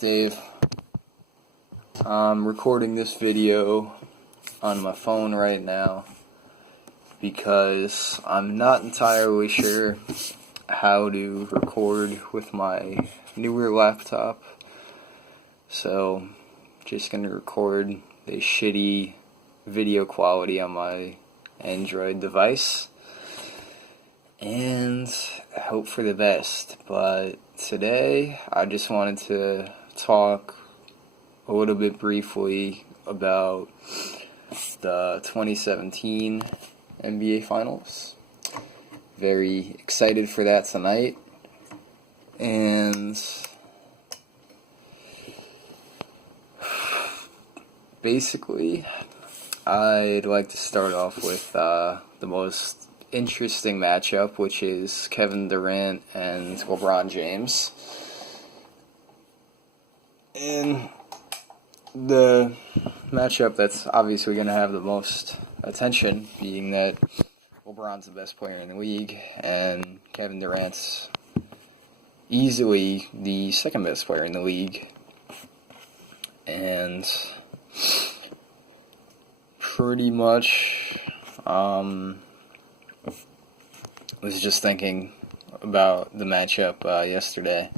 Dave. I'm recording this video on my phone right now because I'm not entirely sure how to record with my newer laptop. So, just gonna record the shitty video quality on my Android device and hope for the best. But today I just wanted to talk a little bit briefly about the 2017 NBA Finals. Very excited for that tonight. And basically, I'd like to start off with the most interesting matchup, which is Kevin Durant and LeBron James. And the matchup that's obviously going to have the most attention, being that LeBron's the best player in the league and Kevin Durant's easily the second best player in the league. And pretty much was just thinking about the matchup yesterday.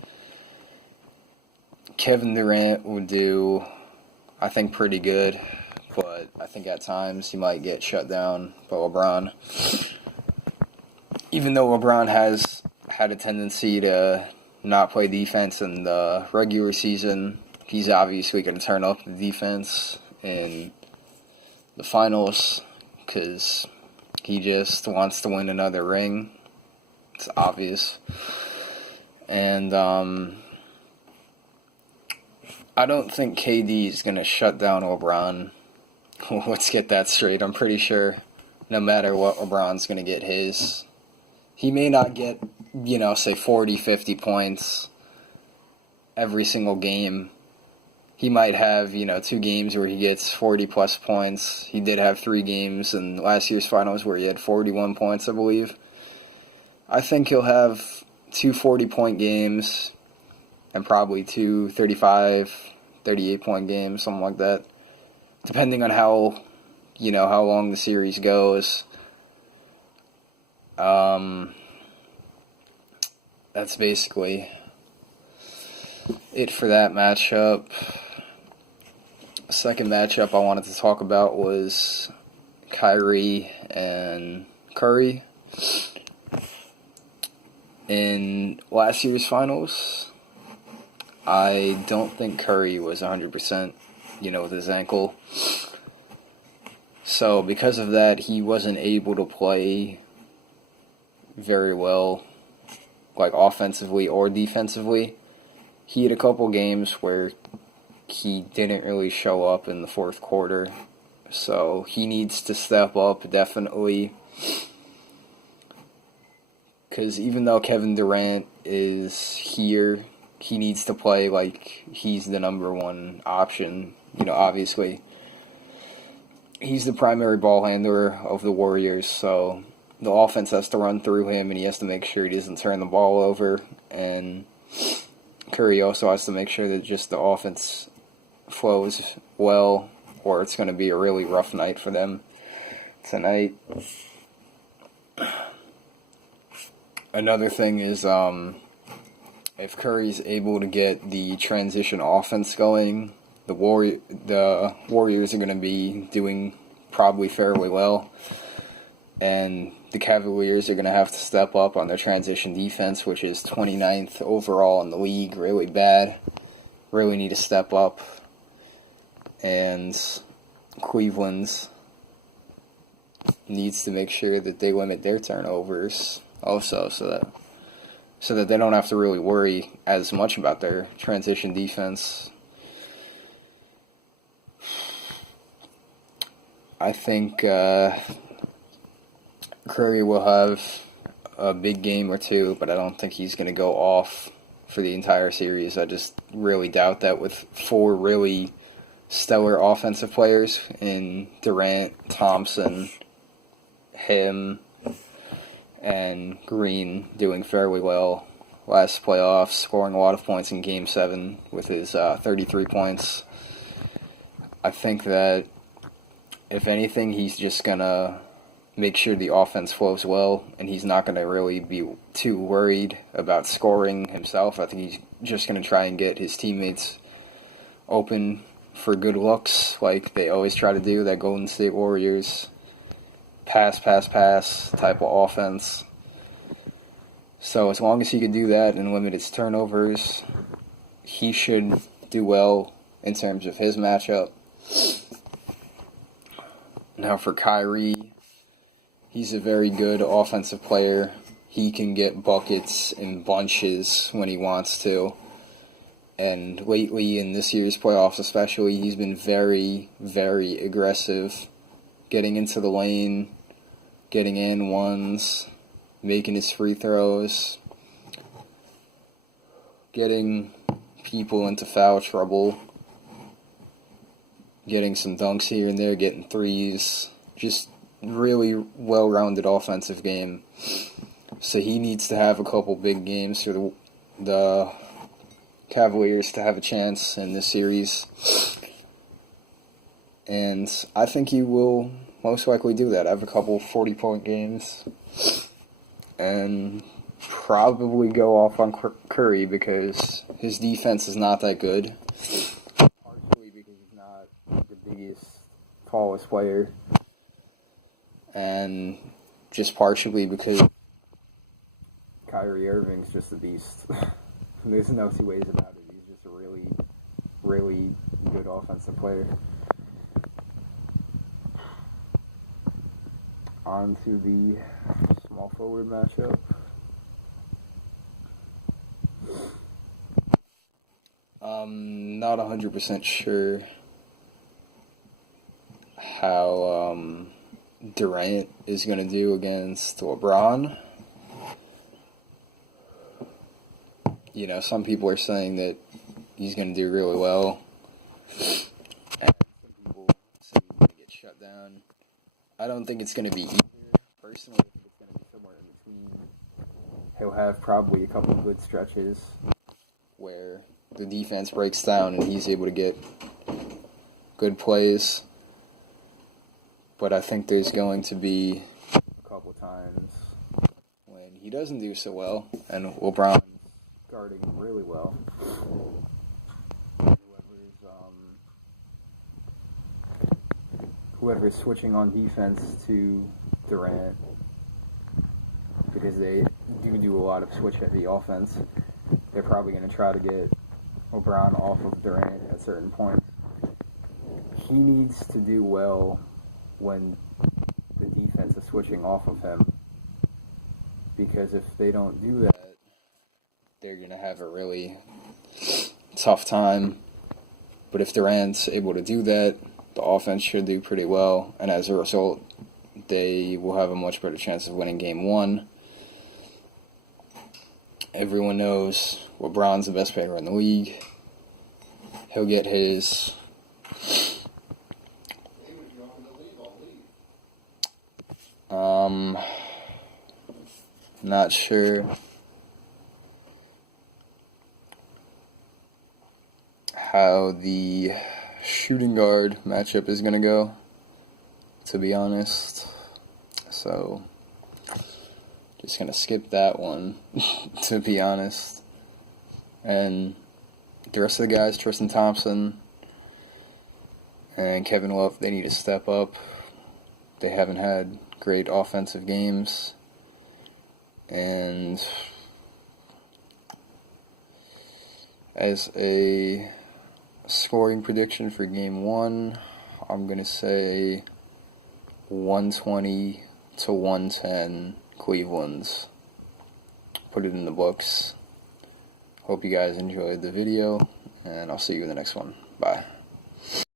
Kevin Durant would do, I think, pretty good, but I think at times he might get shut down by LeBron. Even though LeBron has had a tendency to not play defense in the regular season, he's obviously going to turn up the defense in the finals because he just wants to win another ring. It's obvious. And I don't think KD is going to shut down LeBron. Let's get that straight. I'm pretty sure no matter what, LeBron's going to get his. He may not get, say 40, 50 points every single game. He might have, 2 games where he gets 40-plus points. He did have 3 games in last year's finals where he had 41 points, I believe. I think he'll have 2 40-point games and probably 2 35, 38-point games, something like that. Depending on how long the series goes. That's basically it for that matchup. Second matchup I wanted to talk about was Kyrie and Curry. In last year's finals, I don't think Curry was 100%, with his ankle. So because of that, he wasn't able to play very well, like offensively or defensively. He had a couple games where he didn't really show up in the fourth quarter. So he needs to step up, definitely. Because even though Kevin Durant is here, he needs to play like he's the number one option. Obviously, he's the primary ball handler of the Warriors, so the offense has to run through him, and he has to make sure he doesn't turn the ball over. And Curry also has to make sure that just the offense flows well, or it's going to be a really rough night for them tonight. Another thing is, if Curry's able to get the transition offense going, the Warriors are going to be doing probably fairly well. And the Cavaliers are going to have to step up on their transition defense, which is 29th overall in the league. Really bad. Really need to step up. And Cleveland needs to make sure that they limit their turnovers also, so that they don't have to really worry as much about their transition defense. I think Curry will have a big game or two, but I don't think he's going to go off for the entire series. I just really doubt that with 4 really stellar offensive players in Durant, Thompson, him, and Green doing fairly well last playoffs, scoring a lot of points in Game 7 with his 33 points. I think that, if anything, he's just going to make sure the offense flows well, and he's not going to really be too worried about scoring himself. I think he's just going to try and get his teammates open for good looks, like they always try to do, that Golden State Warriors pass type of offense. So as long as he can do that and limit his turnovers, he should do well in terms of his matchup. Now for Kyrie, he's a very good offensive player. He can get buckets in bunches when he wants to. And lately, in this year's playoffs especially, he's been very, very aggressive, getting into the lane, getting in ones, making his free throws, getting people into foul trouble, getting some dunks here and there, getting threes. Just really well-rounded offensive game. So he needs to have a couple big games for the Cavaliers to have a chance in this series. And I think he will most likely do that. Have a couple 40-point games. And probably go off on Curry because his defense is not that good. Partially because he's not the biggest, tallest player. And just partially because Kyrie Irving's just a beast. There's no two ways about it. He's just a really, really good offensive player. On to the small forward matchup. Not 100% sure how Durant is going to do against LeBron. You know, some people are saying that he's going to do really well. And some people say he's going to get shut down. I don't think it's going to be either. Personally, I think it's going to be somewhere in between. He'll have probably a couple of good stretches where the defense breaks down and he's able to get good plays. But I think there's going to be a couple times when he doesn't do so well, and LeBron's guarding really well. Whoever's switching on defense to Durant, because they do a lot of switch-heavy offense, they're probably going to try to get LeBron off of Durant at certain points. He needs to do well when the defense is switching off of him, because if they don't do that, they're going to have a really tough time. But if Durant's able to do that, the offense should do pretty well, and as a result, they will have a much better chance of winning Game 1. Everyone knows LeBron's the best player in the league. He'll get his. Not sure how the shooting guard matchup is going to go, to be honest. So, just going to skip that one, to be honest. And the rest of the guys, Tristan Thompson and Kevin Love, they need to step up. They haven't had great offensive games. And as a scoring prediction for Game 1, I'm going to say 120 to 110 Cleveland's. Put it in the books. Hope you guys enjoyed the video, and I'll see you in the next one. Bye.